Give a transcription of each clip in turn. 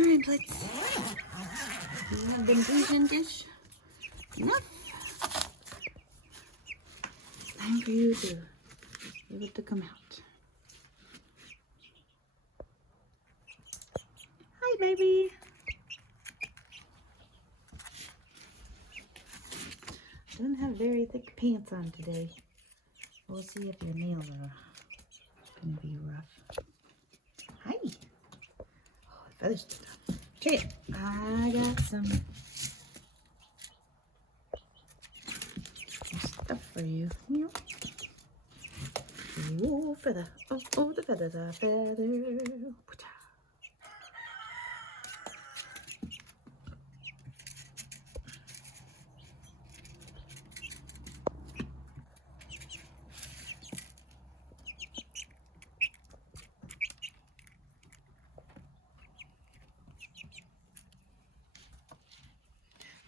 Alright, Blitz. You have been patient-ish enough. It's time for you to be able to come out. Hi, baby. Don't have very thick pants on today. We'll see if your nails are gonna be rough. Hi. Oh, the feathers still down. Check it. I got some stuff for you. Oh, feather. Oh, the feathers are feather.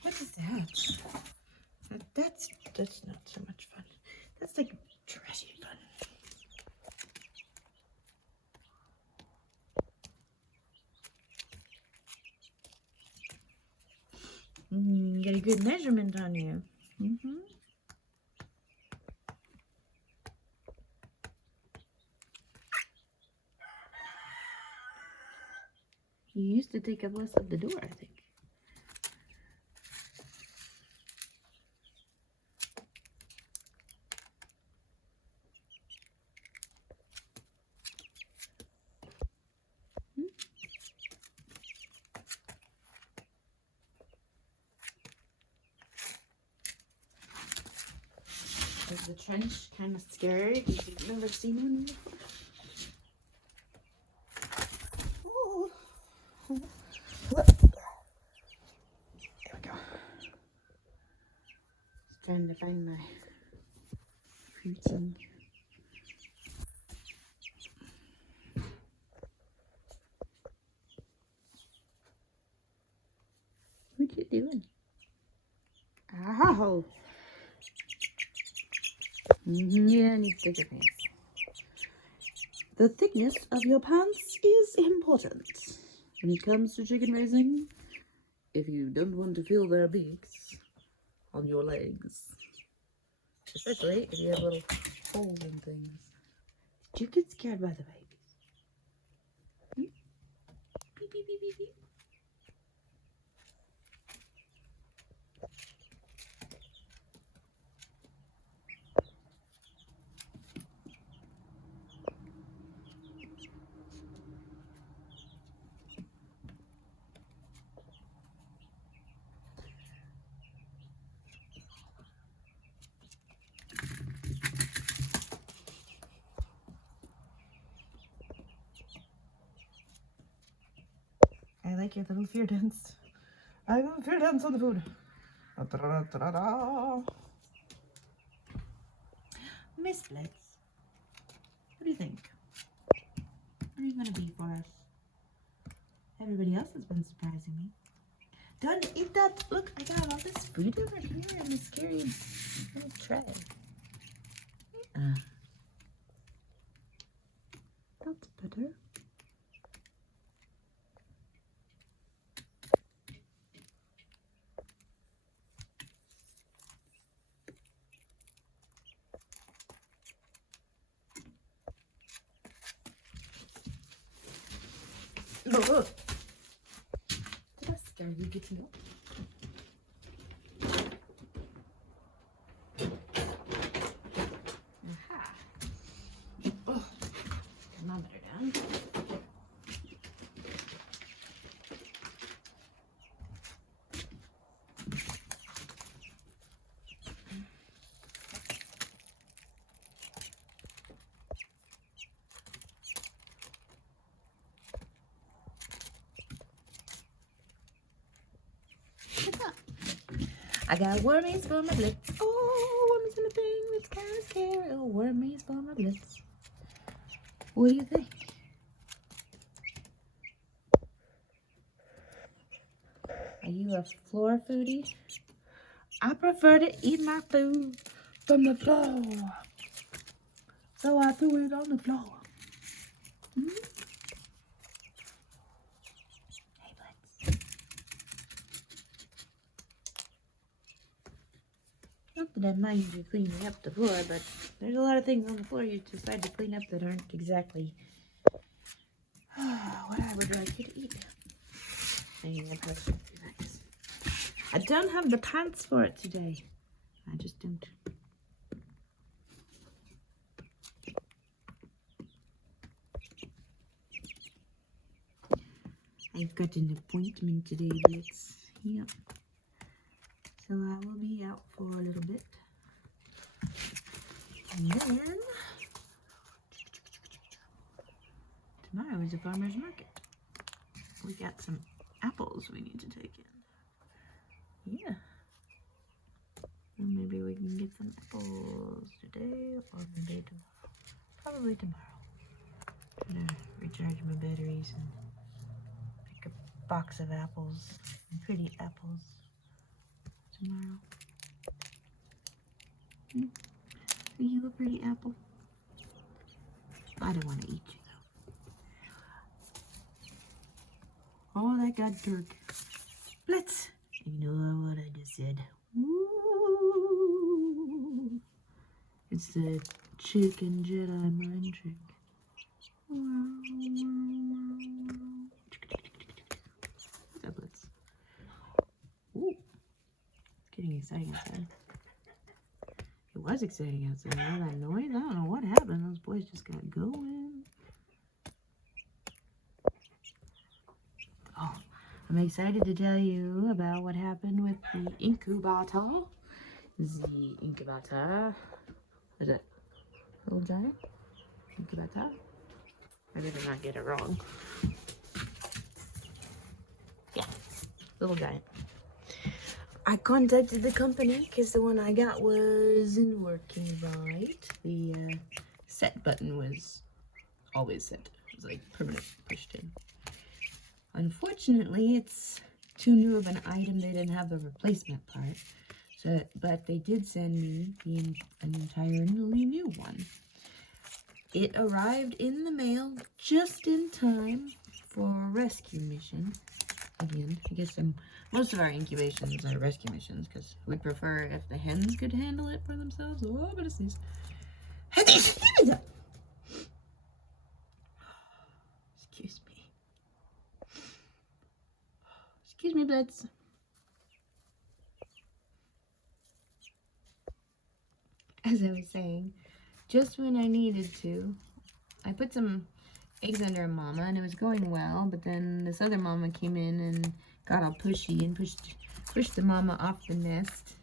What is that? That's not so much fun. That's like trashy fun. Got a good measurement on you. You used to take up less of the door, I think. Is the trench kind of scary because you've never seen one before? There we go. Just trying to find my routine. What you doing? Ow! Yeah, I need thicker pants. The thickness of your pants is important when it comes to chicken raising. If you don't want to feel their beaks on your legs, especially if you have little holes and things. Did you get scared by the babies? Beep, beep, beep, beep, beep. I like your little fear dance. I will fear dance on the food. Miss Blitz, what do you think? What are you gonna be for us? Everybody else has been surprising me. Don't eat that. Look, I got all this food over here in this scary little tray. That's better. Oh. Did I scare you getting up? Aha. Oh, thermometer down. I got wormies for my blitz. Oh, wormies in the thing that's kind of scary. Oh, wormies for my blitz. What do you think? Are you a floor foodie? I prefer to eat my food from the floor. So I threw it on the floor. Hmm? Hey, Blitz. And I mind you cleaning up the floor, but there's a lot of things on the floor you decide to clean up that aren't exactly what I would like you to eat. Anyway, I probably shouldn't do that 'cause I don't have the pants for it today. I just don't. I've got an appointment today, Blitz. Yep. So I will be out for a little bit. And then tomorrow is a farmer's market. We got some apples we need to take in. Yeah. Well, maybe we can get some apples today or maybe tomorrow. Probably tomorrow. I'm gonna recharge my batteries and pick a box of apples, pretty apples, tomorrow. Are you a pretty apple? I don't want to eat you though. Oh, that got dark. Blitz! Ignore what I just said. Ooh. It's the chicken Jedi mind trick. What's up, Blitz? Ooh. It's getting exciting outside. It was exciting outside. All that noise, I don't know what happened. Those boys just got going. Oh, I'm excited to tell you about what happened with the incubator. The incubator. Is it Little Giant? Incubator? I better not get it wrong. Yeah, Little Giant. I contacted the company because the one I got wasn't working right. The set button was always set. It was like permanent pushed in. Unfortunately, it's too new of an item. They didn't have the replacement part. So, but they did send me an entirely new one. It arrived in the mail just in time for a rescue mission. Again, I guess most of our incubations are rescue missions because we'd prefer if the hens could handle it for themselves. Oh, but it's these. Excuse me. Excuse me, Blitz. As I was saying, just when I needed to, I put some eggs under a mama and it was going well, but then this other mama came in and got all pushy and pushed the mama off the nest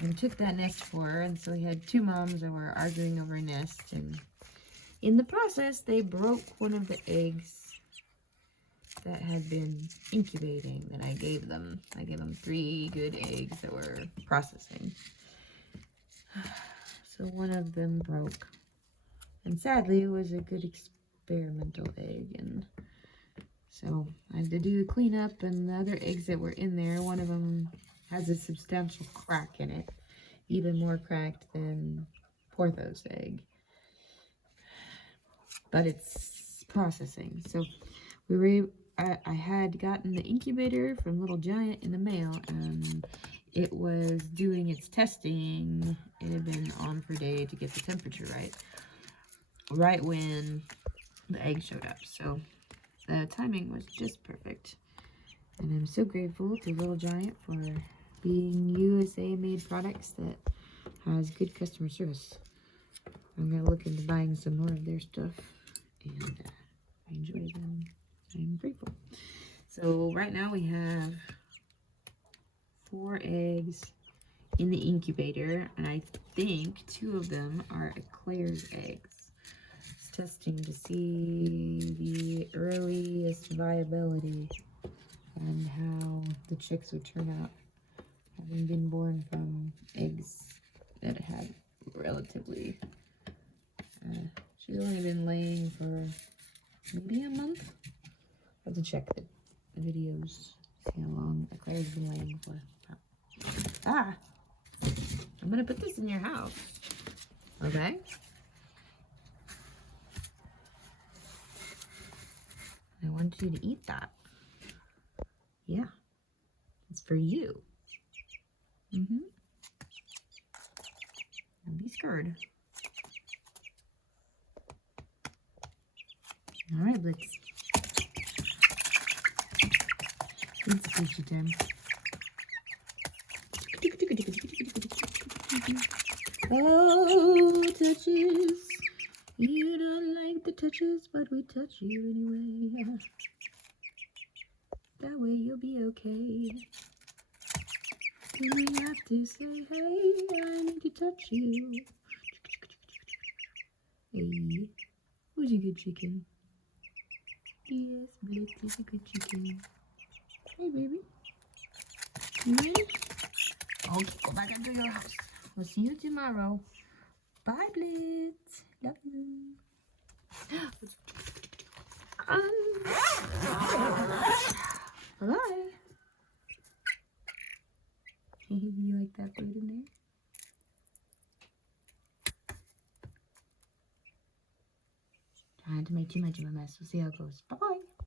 and took that nest for her. And so we had two moms that were arguing over a nest, and in the process they broke one of the eggs that had been incubating that I gave them. I gave them 3 good eggs that were processing. So one of them broke, and sadly it was a good experimental egg, and so I had to do the cleanup. And the other eggs that were in there, one of them has a substantial crack in it, even more cracked than Porthos egg, but it's processing. So I had gotten the incubator from Little Giant in the mail, and it was doing its testing. It had been on for a day to get the temperature right when the egg showed up. So the timing was just perfect. And I'm so grateful to Little Giant for being USA made products that has good customer service. I'm going to look into buying some more of their stuff, and I enjoy them. I'm grateful. So right now we have 4 eggs in the incubator, and I think 2 of them are Eclair's eggs. It's testing to see the earliest viability and how the chicks would turn out, having been born from eggs that had relatively, she's only been laying for maybe a month. I have to check the videos, see how long Eclair's been laying for. Ah, I'm gonna put this in your house, okay? I want you to eat that. Yeah, it's for you. Don't be scared. All right, Blitz. It's Gucci time. Oh, touches. You don't like the touches, but we touch you anyway. That way you'll be okay. And we have to say, hey, I need to touch you. Hey, who's a good chicken? Yes, Blitz is a good chicken. Hey, baby. You ready? Okay, go back into your house. We'll see you tomorrow. Bye, Blitz. Love you. Bye-bye. You like that food in there? Trying to make too much of a mess. We'll see how it goes. Bye-bye.